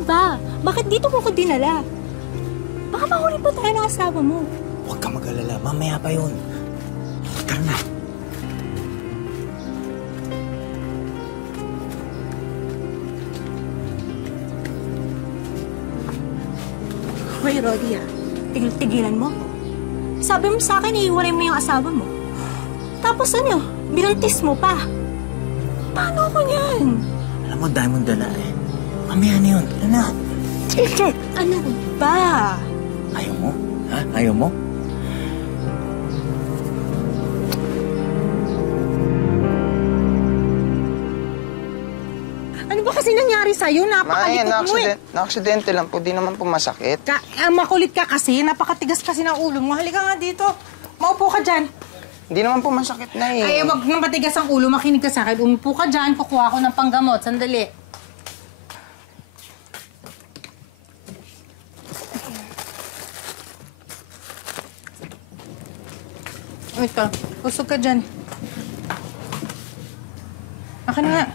ka ba? Bakit dito mo ko dinala? Baka mahuli pa tayo ng asawa mo. Huwag ka mag-alala. Mamaya pa yun. Tara na. Hoy, Rodi, tigil-tigilan mo. Sabi mo sa akin, iiwalay mo yung asawa mo. Tapos ano, binuntis mo pa. Paano ko yan? Alam mo, dahil mong dala eh. Mamaya na yun. Tara na. Ano ba? Ayaw mo? Ha? Ayaw mo? Ano ba kasi nangyari sa'yo? Napakalikot mo eh. Na-aksidente lang po. Di naman po masakit. Makulit ka kasi. Napakatigas kasi ng ulo mo. Halika nga dito. Maupo ka dyan. Hindi naman po masakit na eh. Ay, wag nang matigas ang ulo. Makinig ka sa akin. Umupo ka dyan. Kukuha ko ng panggamot. Sandali. Ito. Usog ka dyan. Akin nga.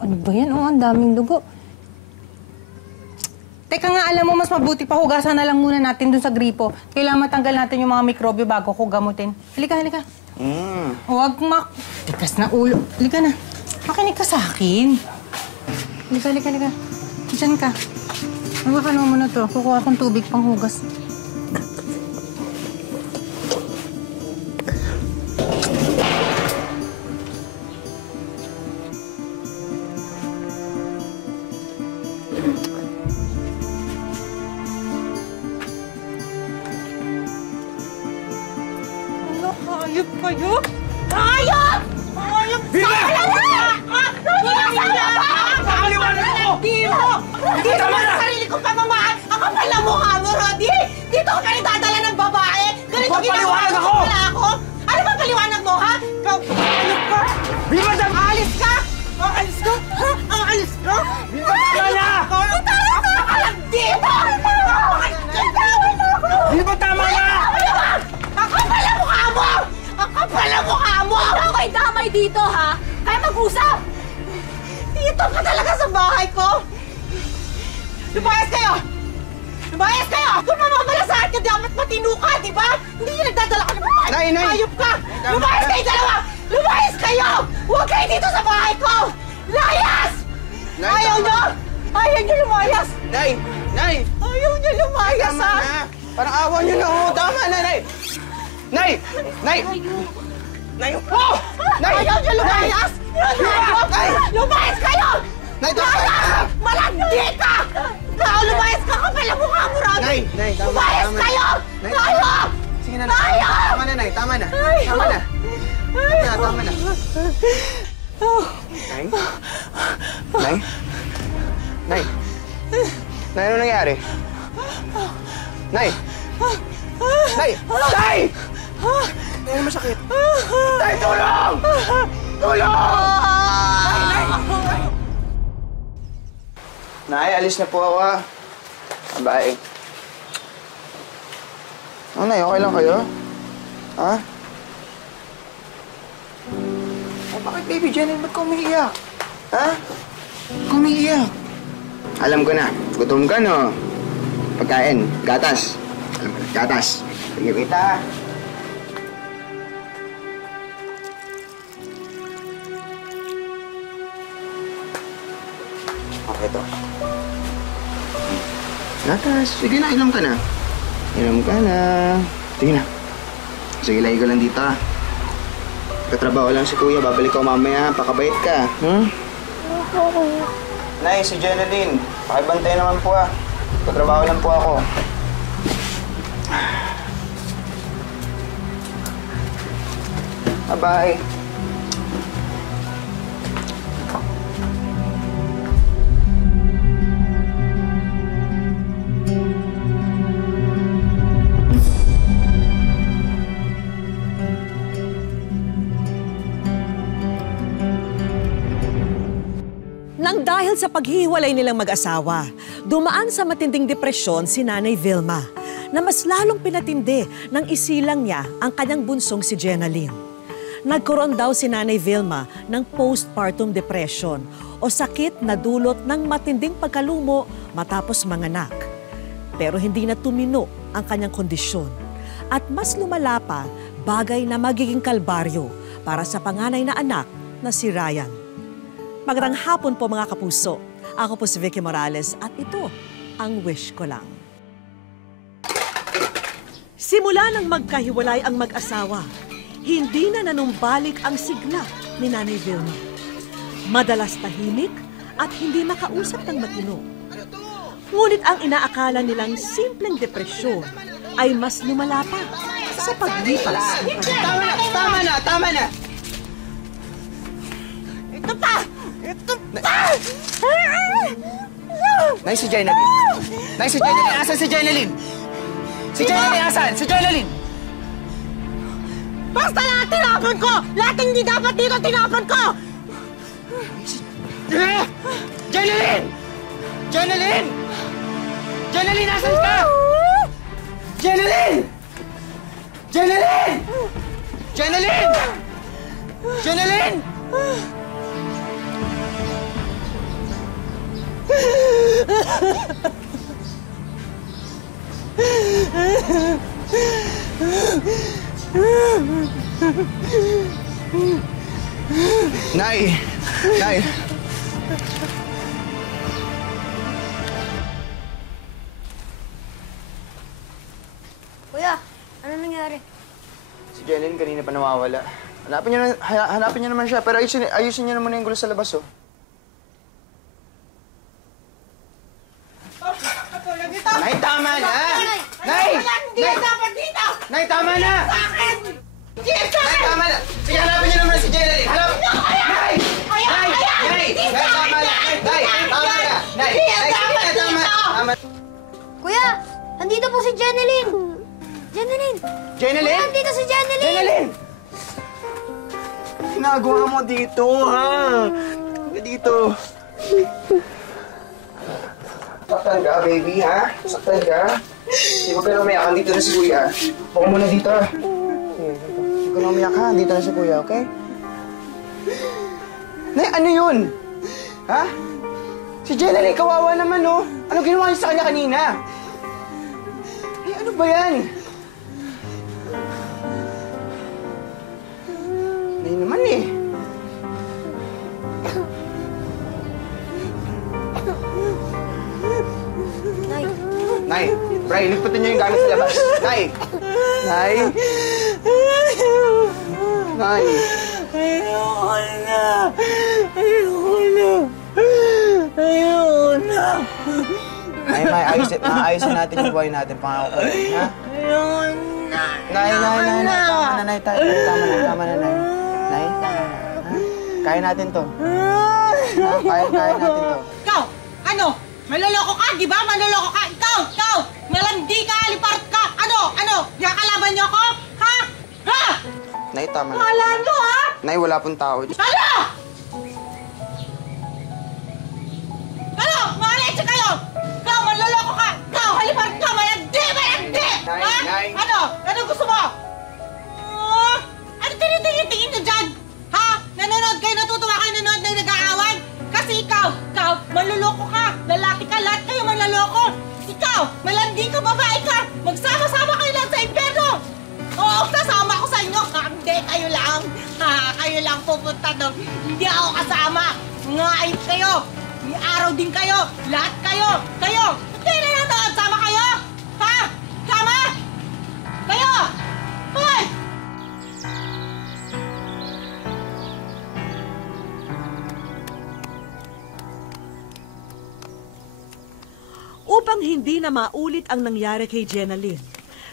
Ano ba yan? Oh, ang daming dugo. Teka nga, alam mo, mas mabuti pa hugasan na lang muna natin dun sa gripo. Kailangan matanggal natin yung mga mikrobyo bago ko gamutin. Halika, halika. Huwag tigas na ulo. Halika na. Makinig ka sa akin. Halika, halika, halika. Diyan ka. Hawakan mo muna to. Kukuha akong tubig pang hugas. Hayop kayo? Hayop! Hayop! Vilma! Pakaliwanan mo! Hindi mo! Hindi mo sa sarili kong pamamahal! Ang kapal na mukha mo, Rodi! Dito ka rin dadala ng babae! Ganito ginagawa mo pala ako! Ano ba paliwanag mo, ha? Hayop ka! Vilma, Aalis ka! Aalis ka! Ha? Aalis ka! Vilma, tama na! Tama ka lang dito! Vilma, tama na! Ang kapal na mukha mo! Ang kapal na mukha mo! Ikaw ay damay dito, ha? Kaya mag-usap! Dito ka talaga sa bahay ko! Lumayas kayo! Lumayas kayo! Kung mamamalasahan ka, dapat matino ka, di ba? Hindi yung nagdadala ka ng babae! Nay! Hayop ka! Lumayas kayo dalawa! Lumayas kayo! Huwag kayo dito sa bahay ko! Layas! Nay, Ayaw tama. nyo! Ayaw nyo lumayas! Nay! Nay! Ayaw nyo lumayas, Tama ha? na! Parang awa niyo na oh! Tama na, Nay! Nay! Nay! Nay! Oh! Nay! Ayaw nyo lumayas! Nay! Lumayas kayo! Nay, tama na! Malandi ka! Lumayas ka! Kapal ang mukha mo, Rodi! Nay! Nay, tama na! Lumayas Tama na. kayo! Nay, Hayop! Sige na, Nay! Hayop! Tama na, Nay! Tama na! Tama na! Tama na! Nay? Nay? Nay? Nay, ano nangyari? Nay! Nay! Nay! Nay, ano masakit? Nay, tulong! Tulong! Nay, alis na po ako, ha? Bye. Oh, Nay, okay lang kayo? Ha? Oh, bakit, baby Jenny? Ba't ka umiiyak? Ha? Ba't ka umiiyak? Alam ko na. Gutom ka, no? Pagkain. Gatas. Alam ko na. Gatas. Sige kita. Okay, ito. Gatas. Sige na, inom ka na. Inom ka na. Sige na. Sige, lagi ka lang dito, ha? Katrabaho lang si Kuya. Babalik ko mamaya. Pakabait ka. Nay, si Jeneline. Pakibantay naman po, ha? Katrabaho lang po ako. Bye-bye. Nang dahil sa paghihiwalay nilang mag-asawa, dumaan sa matinding depresyon si Nanay Vilma na mas lalong pinatindi nang isilang niya ang kanyang bunsong si Jenaline. Nagkaroon daw si Nanay Vilma ng postpartum depression o sakit na dulot ng matinding pagkalumo matapos manganak. Pero hindi na tumino ang kanyang kondisyon at mas lumala pa, bagay na magiging kalbaryo para sa panganay na anak na si Ryan. Magandang hapon po mga kapuso. Ako po si Vicky Morales at ito ang Wish Ko Lang. Simula nang magkahiwalay ang mag-asawa, hindi na nanumbalik ang sigla ni Nanay Vilma. Madalas tahimik at hindi makausap ng matino. Ngunit ang inaakala nilang simpleng depresyon ay mas lumala pa sa paglipas ng panahon. Tama na! Ito pa! Nay, si Jenalyn! Asan si Jenalyn? Si Jenalyn! Basta lahat tinapon ko! Lahat hindi dapat dito tinapon ko! Jenalyn! Jenalyn, asan ka? Jenalyn! Nay! Kuya, ano nangyari? Si Jenalyn kanina pa nawawala. Hanapin niyo naman siya, pero ayusin niyo naman yung gulo sa labas, oh. Nay, tama na! Nay! Hindi dapat dito! Nay, tama na! Sa akin! Dito! Nay, tama na! Sige, hanapin niyo naman si Jenalyn! Hanapin! Nay! Tama na! Nay! Tama! Kuya, andito po si Jenalyn! Jenalyn? Kuya, andito si Jenalyn! Jenalyn! Ginagawa mo dito, ha? Dito. Saktan ka, baby, ha? Saktan ka? Hindi ko pero umiyak. Dito na si Kuya. Huwag muna dito, ha? Huwag ka na umiyak, ha? Dito na si Kuya, okay? Nay, ano yun? Ha? Si Jenalyn, kawawa naman, oh. Ano ginawa niyo sa kanya kanina? Ay, ano ba yan? Nay naman, eh. Nay, Bray, ligpatin niyo yung gamit sa labas. Nay! Nay! Ayoko na! Nay, maayusin natin yung buhay natin, pangako ko. Ha? Ayoko na! Nay, tama na, Nay. Tama na, Nay. Nay, ha? Kaya natin to. Ha? Kaya natin to. Ikaw! Ano? Maloloko ka, di ba? Maloloko ka! Ikaw! Malandi ka! Lipart ka! Ano? Nakakalaban niyo ako? Ha? Nay, tama na. Kala niyo, ha? Nay, wala pong tao. Ano? Mga leche kayo! Ikaw, manloloko ka! Ikaw, halipart ka! Malandi! Nay, Ha? Nay. Ano gusto mo? Ano tinitingin nyo dyan? Ha? Nanonood kayo, natutuwa kayo, nanonood na nag-aaway? Kasi ikaw, manloloko ka! Lalaki ka, lahat kayo manloloko! Ikaw, malandi ka, babae ka! Magsama-sama kayo lang sa impyerno! Oo, sasama ko sa inyo! Hindi, kayo lang! Kayo lang pupunta doon! Hindi ako kasama! Mga ayot kayo! May araw din kayo! Lahat kayo! Hindi na nanonood! Sama kayo! Ha? Sama! Kayo! Hoy! Upang hindi na maulit ang nangyari kay Jenalyn,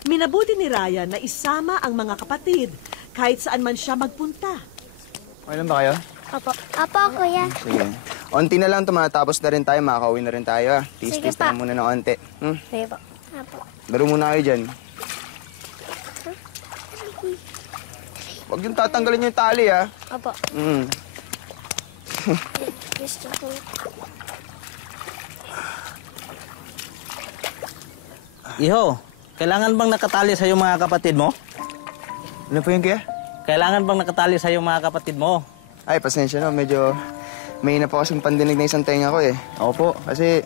minabuti ni Ryan na isama ang mga kapatid kahit saan man siya magpunta. Okay lang ba kayo? Apo, kuya. Sige. Onti na lang ito, matapos na rin tayo, makakauwi na rin tayo. Sige Tis-tis pa. na muna ng onti. Sige po. Apo. Laro muna kayo dyan. Huwag yung tatanggalin yung tali, ha? Apo. Gusto ko. Iho, kailangan bang nakatali sa mga kapatid mo? Ano po yun, kaya? Kailangan bang nakatali sa'yo mga kapatid mo? Ay, pasensya na. Medyo may na po kasing pandinig na isang tenga ko eh. Ako po. Kasi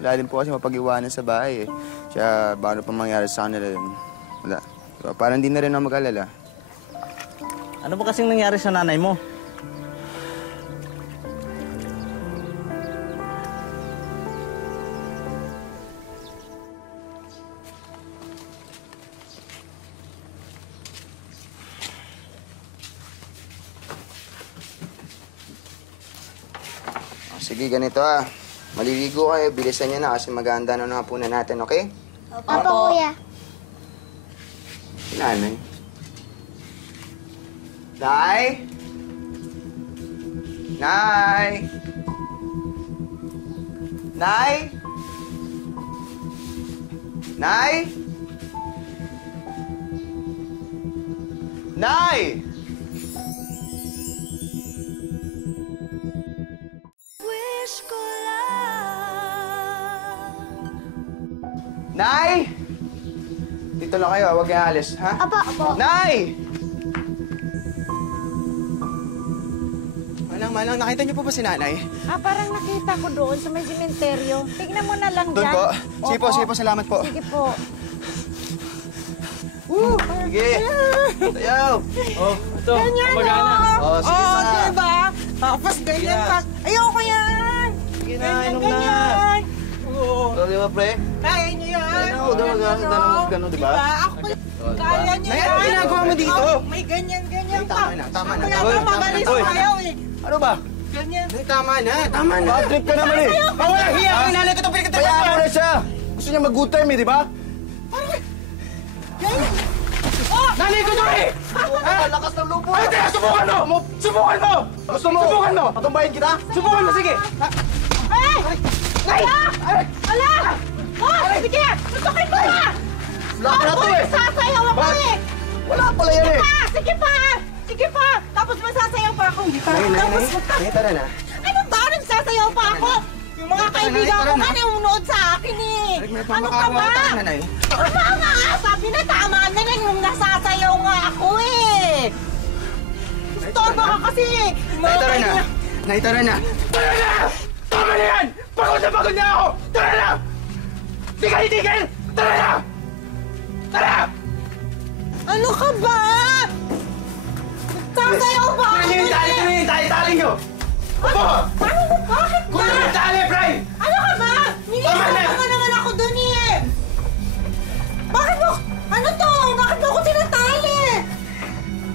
wala din po kasi mapag-iwanan sa bahay eh. Kaya paano pa mangyari sa kanila yun? Wala. So, parang di na rin ako mag-alala. Ano ba kasing nangyari sa nanay mo? Sige, ganito ah. Maliligo kayo, bilisan niyo na kasi maghahanda na ng hapunan natin, okay? Opo, kuya. Si Nanay. Nay? Nay? Nay? Nay? Nay? Nay! Dito lang kayo, huwag kayong alis, ha? Opo. Nay! Manang, nakita niyo po ba si Nanay? Parang nakita ko doon sa may sementeryo. Tignan mo na lang Doon dyan. po. Sige po, salamat po. Sige po. Sige! Sayaw! Oh, ito. Ganyan, Magana. Oh, sige Oo, pa. diba? Tapos ganyan na. pa. Ayoko yan! Sige na, Ganyan, inom na. ganyan. Oo. Oh, di ba, pre? Kaya niyo yan. Gano'n, di ba? Ako, kaya niyo Nay, yan. ano ginagawa mo dito? May ganyan-ganyan Nay, pa. tama na. Kaya Oy, ito magalis tama na. ayaw eh. Ano ba? Ganyan. Nay, tama na. Bad trip ka naman eh. Walang hiya ang inalay ko itong pinagkatapat Kaya niya! mo na siya. Gusto niya mag-good time eh, di ba? Nanay ko to eh! Lakas ng lupo. Ay, teka, subukan mo! Subukan mo! Gusto mo? Subukan mo! Patumbayin kita? Subukan mo, sige! Nay! Ala! Oh, sige! Tutukin mo na! Laki na to eh. Sasayaw ako eh! Wala pala yan eh. Sige pa! Sige pa! Tapos masasayaw pa ako. Hindi pa. Nay, tara na. Ano ba? Nagsasayaw pa ako? Yung mga kaibigan ko nga nanonood sa akin eh. Ano ka ba? Nanay. Tama nga! Sabi na tama na lang yung nasasayaw nga ako eh. Storbo ka kasi. Nay, tara na. Nay, tara na. Tara na! Tama na yan! Pagod na ako! Tara na! Tigil! Tara na! Tara! Ano ka ba? Sasayaw ba ako? Tali nyo! Opo! Bakit ba? Kuya, tali, Bray! Ano ka ba? Nililoko ka naman ako dun eh. Bakit mo? Ano to? Bakit mo ako tinatali?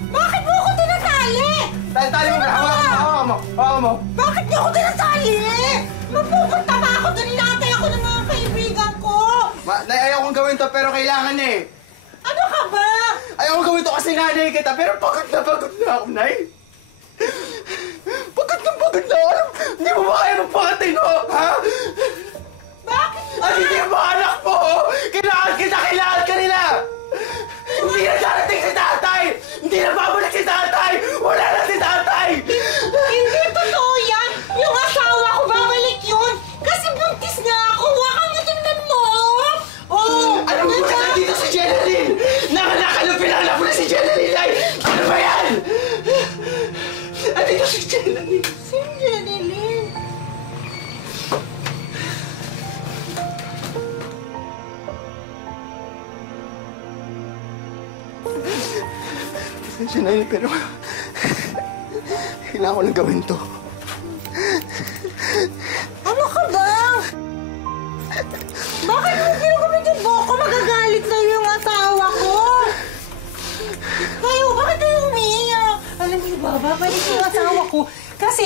Bakit mo ako tinatali? Tali mo, hawakan mo. Bakit niyo ako tinatali? Mapupunta ba ako dun? Inatay ako ng mga kaibigan ko. Nay, ayaw kong gawin to pero kailangan eh. Ano ka ba? Ayaw kong gawin to kasi nanay kita pero pagod na ako, Nay. Pagod na ako. Hindi mo ba kaya magpakatino, ha? Bakit ba? At hindi mo anak mo! Kailangan ka nila! Hindi na darating si tatay! Hindi na babalik si tatay! Wala na si tatay! Hindi totoo yan. Yung asawa ko babalik yun. Kasi buntis nga ako. Wakang mo tingnan mo. Oh, Alam mo na dito si Jeneline! Pinanap mo na si Jeneline! Ay! Ano ba yan? Andito si Jeneline! si Jeneline. Pasensya na yun, pero... Kailangan ko lang gawin to. Ano ka ba? Bakit mo ginagawin yung buhok ko? Magagalit sa'yo yung asawa ko. Kayo, bakit kayo umiiyak? Alam niyo ba, babalik yung asawa ko. Kasi,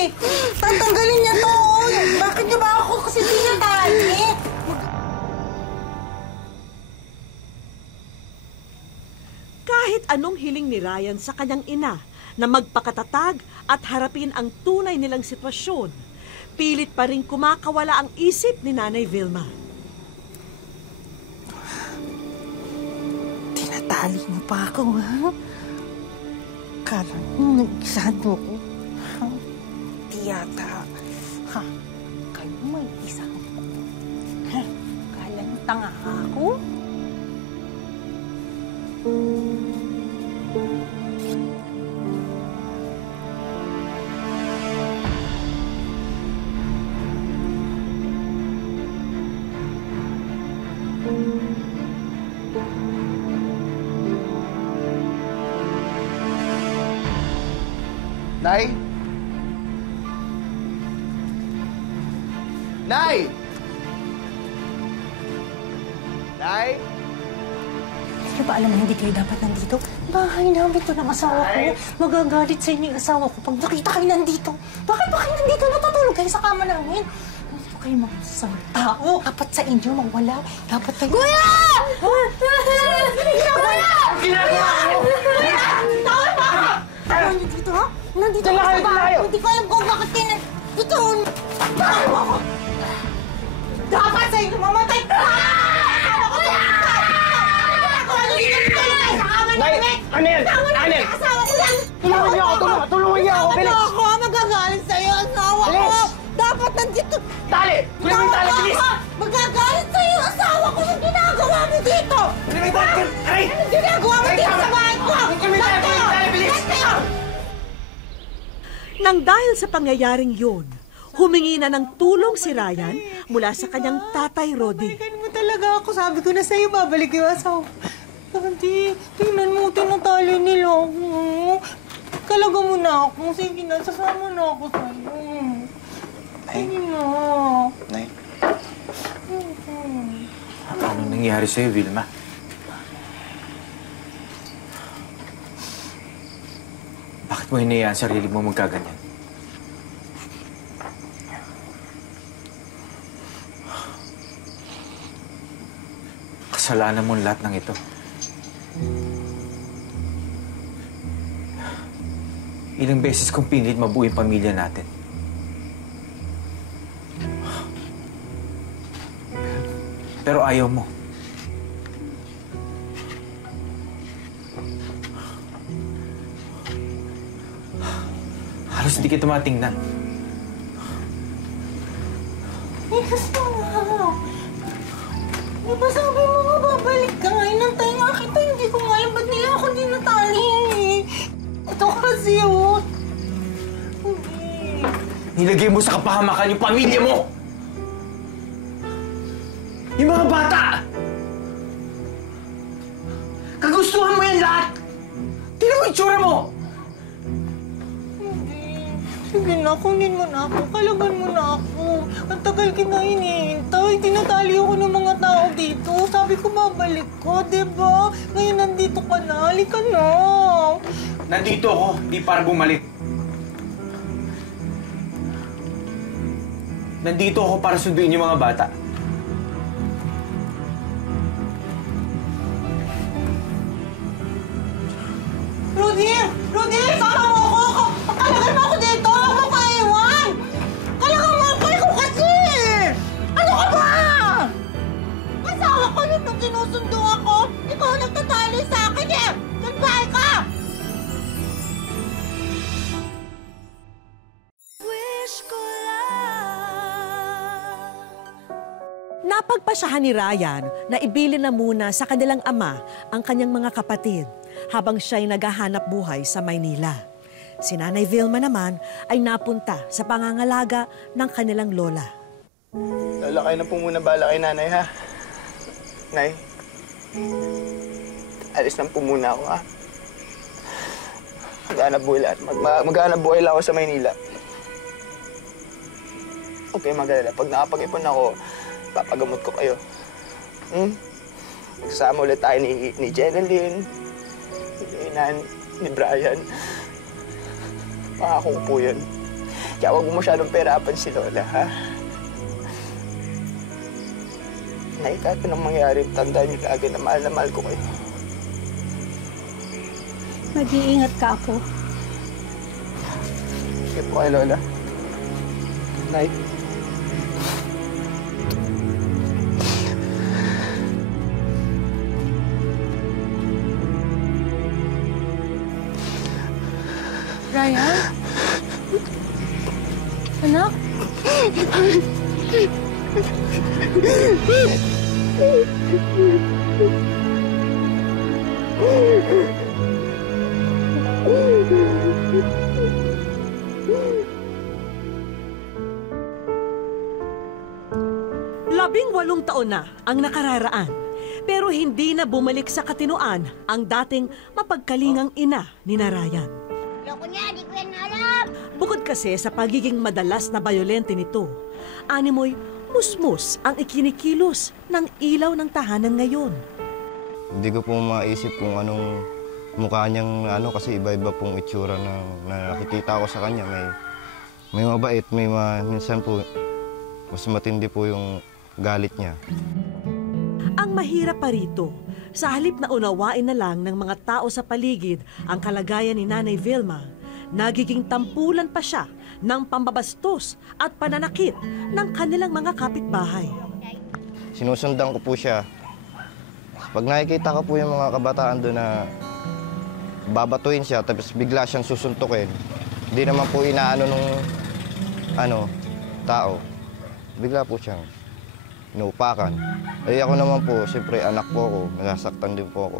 tatanggalin niya to. Bakit niyo ba ako kasi tinatali? Kahit anong hiling ni Ryan sa kanyang ina na magpakatatag at harapin ang tunay nilang sitwasyon, pilit pa rin kumakawala ang isip ni Nanay Vilma. Tinatali niyo pa ako, ha? Kala niyo nag-isado ko. Ha? Tiyata. Ha? Kayo may isang ko. Ha? Kala niyo tanga ako? Nay? Nay! Nay? Hindi ba alam mo hindi kayo dapat nandito? Bahay namin to ng asawa ko. Magagalit sa inyo yung asawa ko pag nakita kayo nandito. Bakit ba kayo nandito? Natutulog kayo sa kama namin. Hindi ba kayo mga masasamang tao? Dapat sa inyo mawala. Dapat kayo... Kuya! Kuya! Ginagawa mo! Tawag ba ka? Ano nyo dito, ha? Nandito ka sa bahay. Hindi ko alam kung bakit kayo nandito. Tawag mo ako! Dapat sa inyo mamatay ka! Nay! Ano yan? Ano yan? Asawa ko yan! Tulungan niyo ako! Tulungan niyo ako! Bilis! Ako! Magagalit sa'yo, asawa ko! Bilis! Dapat nandito! Tali! Kunin mo yung tali! Bilis! Magagalit sa'yo, asawa ko! Anong ginagawa mo dito? Kunin mo yung tali! Aray! Anong ginagawa mo dito sa bahay ko? Kunin mo yung tali! Kunin mo yung tali! Bilis! Lahat kayo! Nang dahil sa pangyayaring yun, humingi na ng tulong si Ryan mula sa kanyang tatay Rodi. Balikan mo talaga ako. Sabi ko na sa'yo, babalik yung asawa. Hindi, tingnan mo, tinatali nila ako. Kalaga mo na ako. Sige na, sasama na ako sa'yo. Sige na. Nay? Ano nangyari sa'yo, Vilma? Bakit mo hinayaan sarili mo magkaganyan? Kasalanan mo lahat ng ito. Ilang beses kong pinilit mabuo yung pamilya natin. Pero ayaw mo. Halos hindi kita matingnan. Gusto nga. Di ba sabi mo mababalik ka? Inantay nga kita. Hindi ko nga alam ba't nila ako dinatali. Ito kasi yun. Nilagay mo sa kapahamakan yung pamilya mo! Yung mga bata! Kagustuhan mo yan lahat! Tingnan mo yung itsura mo! Sige na, kunin mo na ako. Kalagan mo na ako. Ang tagal kita hinihintay. Tinatali ako ng mga tao dito. Sabi ko babalik ko, diba? Ngayon nandito ka na. Halika na. Nandito ako, di para bumalik. Nandito ako para sunduin yung mga bata. Rudy! Rudy! Sama mo ako! Kalagan mo ako dito! Huwag mo kaiwan! Kalagan mo ako! Ikaw kasi! Ano ka ba? Asawa ko yun nung sinusundo ako. Ikaw ang nagtatali sa akin eh! Ganbahay ka! Napagpasyahan ni Ryan na ibilin na muna sa kanilang ama ang kanyang mga kapatid habang siya'y naghahanap buhay sa Maynila. Si Nanay Vilma naman ay napunta sa pangangalaga ng kanilang lola. Lola, kayo na po muna bala kay nanay, ha? Nay, alis lang po muna ako, ha? Maghanap buhay lang ako sa Maynila. Okay, magalala. Pag nakapag-ipon ako, papagamot ko kayo. Magsasama ulit tayo ni Jeneline, ni Brian. Pangako ko po yun. Kaya huwag mo masyadong perapan si Lola, ha? Nay, kahit anong mangyari, tandaan niyo kaagad na mahal ko kayo. Mag-iingat ka ako. Sige po kay Lola. Nay. Ryan? Anak? 18 taon na ang nakararaan, pero hindi na bumalik sa katinoan ang dating mapagkalingang ina ni Ryan. Loko niya, di ko yan alam. Bukod kasi sa pagiging madalas na bayolente nito, animoy musmus ang ikinikilos ng ilaw ng tahanan ngayon. Hindi ko po maisip kung anong mukha niyang kasi iba-iba pong itsura na nakikita ko sa kanya. May mabait, minsan po mas matindi po yung galit niya. Ang mahirap pa rito, sa halip na unawain na lang ng mga tao sa paligid ang kalagayan ni Nanay Vilma, nagiging tampulan pa siya ng pambabastos at pananakit ng kanilang mga kapitbahay. Sinusundan ko po siya. Pag nakikita ko po yung mga kabataan doon na babatuin siya tapos bigla siyang susuntukin, hindi naman po inaano nung tao. Bigla po siyang inuupakan. Ay ako naman po, siyempre anak po ako, nasasaktan din po ako.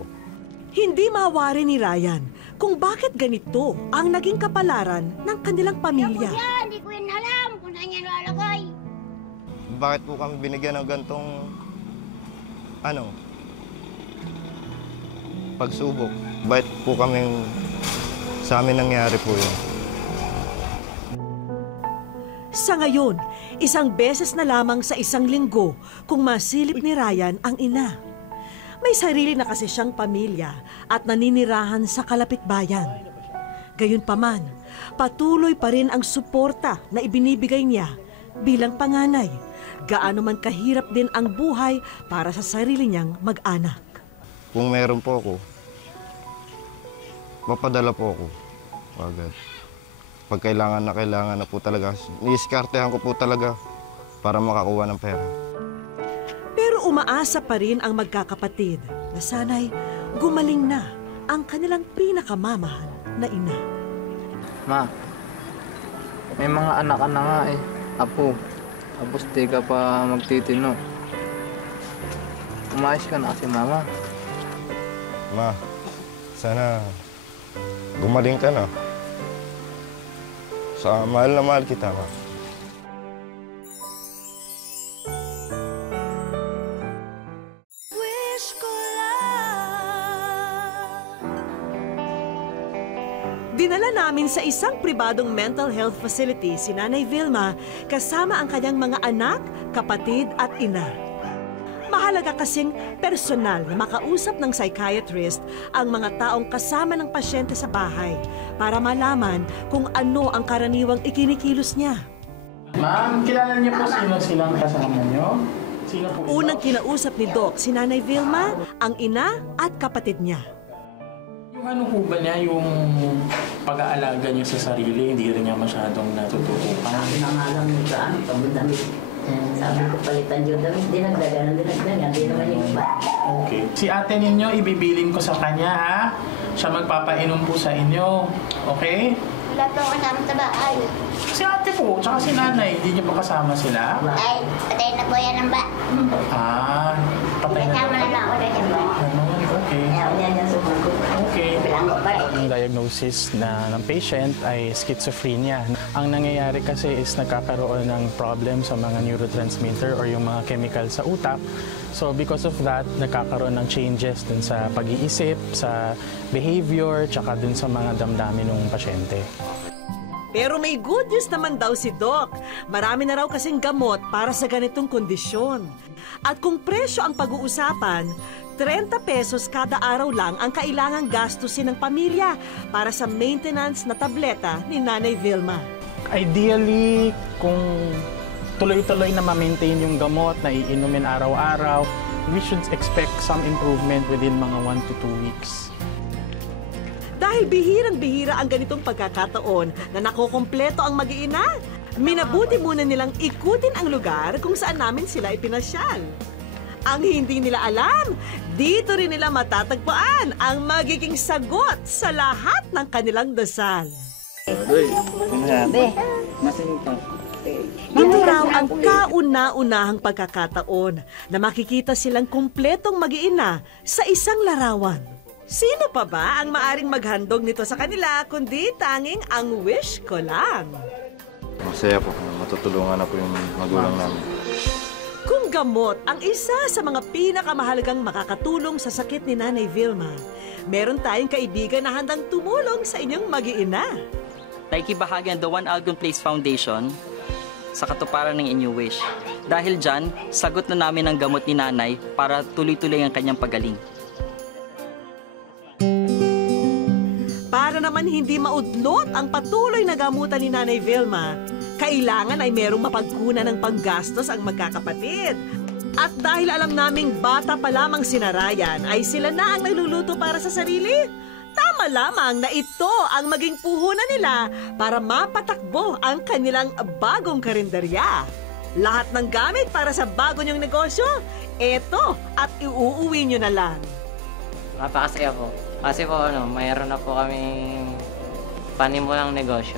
Hindi mawari ni Ryan kung bakit ganito ang naging kapalaran ng kanilang pamilya. Loko niya, di ko yan alam kung saan niya nalalagay. Bakit po kami binigyan ng gantong pagsubok? Bakit po kami sa amin nangyari po yun? Sa ngayon, isang beses na lamang sa isang linggo kung masilip ni Ryan ang ina. May sarili na kasi siyang pamilya at naninirahan sa kalapitbayan. Gayunpaman, patuloy pa rin ang suporta na ibinibigay niya bilang panganay. Gaano man kahirap din ang buhay para sa sarili niyang mag-anak. Kung meron po ako, mapadala po ako agad. Pag kailangan na po talaga, niiskartehan ko po talaga para makakuha ng pera. Pero umaasa pa rin ang magkakapatid na sana'y gumaling na ang kanilang pinakamamahal na ina. Ma, may mga anak ka na nga eh. Apo, tapos di ka pa magtitino. Umayos ka na kasi, Mama. Ma, sana gumaling ka na. Mahal na mahal kita, ma. Dinala namin sa isang pribadong mental health facility si Nanay Vilma kasama ang kanyang mga anak, kapatid at ina. Mahalaga kasing personal na makausap ng psychiatrist ang mga taong kasama ng pasyente sa bahay para malaman kung ano ang karaniwang ikinikilos niya. Ma'am, kilala niyo po silang kasama niyo? Sino po? Unang kinausap ni Doc si Nanay Vilma, ang ina at kapatid niya. Yung ano po ba niya, yung pag-aalaga niya sa sarili, hindi rin niya masyadong natututukan? Sabi na nga lang yung saan, pagdamit. Sabi ko palitan yung damit, dinagdagan, di naman yung iba. Okay. Si ate ninyo, ibibilin ko sa kanya, ha? Siya magpapainom po sa inyo. Okay? Wala po ako kasama sa bahay. Si ate po, tsaka si nanay, hindi niyo pa kasama sila? Ay, patay na po yan ang ba? Ah, patay na. Kasama na lang ako na yan ba? Okay. Ayaw niya niya sumagot. Okay. Bilanggo pa rin. Ang diagnosis ng patient ay schizophrenia. Ang nangyayari kasi is nagkakaroon ng problem sa mga neurotransmitter or yung mga chemical sa utak. So because of that, nagkakaroon ng changes dun sa pag-iisip, sa behavior, tsaka dun sa mga damdamin ng pasyente. Pero may good news naman daw si Doc. Marami na raw kasing gamot para sa ganitong kondisyon. At kung presyo ang pag-uusapan, 30 pesos kada araw lang ang kailangang gastusin ng pamilya para sa maintenance na tableta ni Nanay Vilma. Ideally, kung tuloy-tuloy na ma-maintain yung gamot na iinumin araw-araw, we should expect some improvement within mga 1 to 2 weeks. Dahil bihirang-bihira ang ganitong pagkakataon na nakokompleto ang mag-iina, minabuti muna nilang ikutin ang lugar kung saan namin sila ipinasyal. Ang hindi nila alam, dito rin nila matatagpuan ang magiging sagot sa lahat ng kanilang dasal. Ito raw ang kauna-unahang pagkakataon na makikita silang kumpletong mag-iina sa isang larawan. Sino pa ba ang maaring maghandog nito sa kanila kundi tanging ang wish ko lang? Masaya po. Matutulungan na po yung magulang namin. Kung gamot ang isa sa mga pinakamahalagang makakatulong sa sakit ni Nanay Vilma, meron tayong kaibigan na handang tumulong sa inyong mag-iina. Nakikibahagi ang The One Algon Place Foundation sa katuparan ng inyong wish. Dahil dyan, sagot na namin ang gamot ni Nanay para tuloy-tuloy ang kanyang pagaling. Para naman hindi maudlot ang patuloy na gamutan ni Nanay Vilma, kailangan ay merong mapagkunan ng panggastos ang magkakapatid. At dahil alam naming bata pa lamang si Narayan, ay sila na ang nagluluto para sa sarili. Tama lamang na ito ang maging puhunan nila para mapatakbo ang kanilang bagong karinderya. Lahat ng gamit para sa bago niyong negosyo, eto at iuuwi niyo na lang. Napakasaya po. Kasi po mayroon na po kaming panimulang negosyo.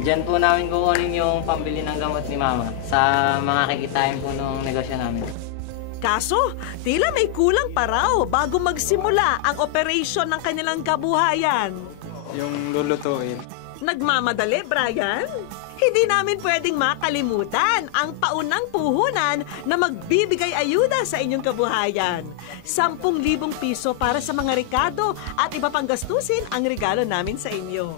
Diyan po namin kukunin yung pambili ng gamot ni Mama sa mga kikitain po ng negosyo namin. Kaso, tila may kulang pa raw bago magsimula ang operasyon ng kanilang kabuhayan. Yung lulutuin. Nagmamadali, Brian? Hindi namin pwedeng makalimutan ang paunang puhunan na magbibigay ayuda sa inyong kabuhayan. 10,000 piso para sa mga rekado at iba pang gastusin ang regalo namin sa inyo.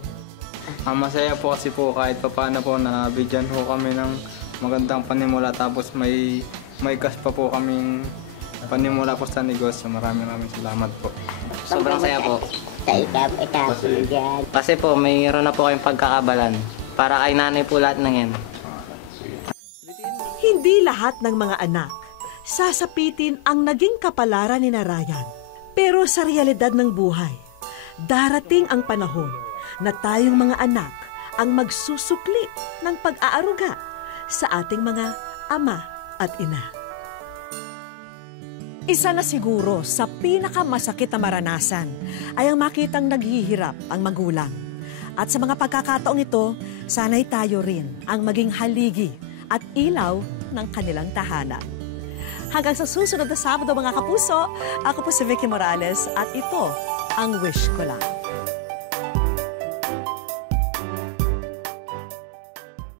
Masaya po kasi po kahit paano po na bigyan po kami ng magandang panimula tapos may cash pa po kaming panimula po sa negosyo. Maraming salamat po. Sobrang saya po. Kasi po mayroon na po kayong pagkakabalan. Para kay Nanay po lahat ng yan. Hindi lahat ng mga anak sasapitin ang naging kapalaran ni Narayan. Pero sa realidad ng buhay, darating ang panahon na tayong mga anak ang magsusukli ng pag-aaruga sa ating mga ama at ina. Isa na siguro sa pinakamasakit na maranasan ay ang makitang naghihirap ang magulang. At sa mga pagkakataong ito, sana'y tayo rin ang maging haligi at ilaw ng kanilang tahanan. Hanggang sa susunod na Sabado mga kapuso, ako po si Vicky Morales at ito ang Wish Ko Lang.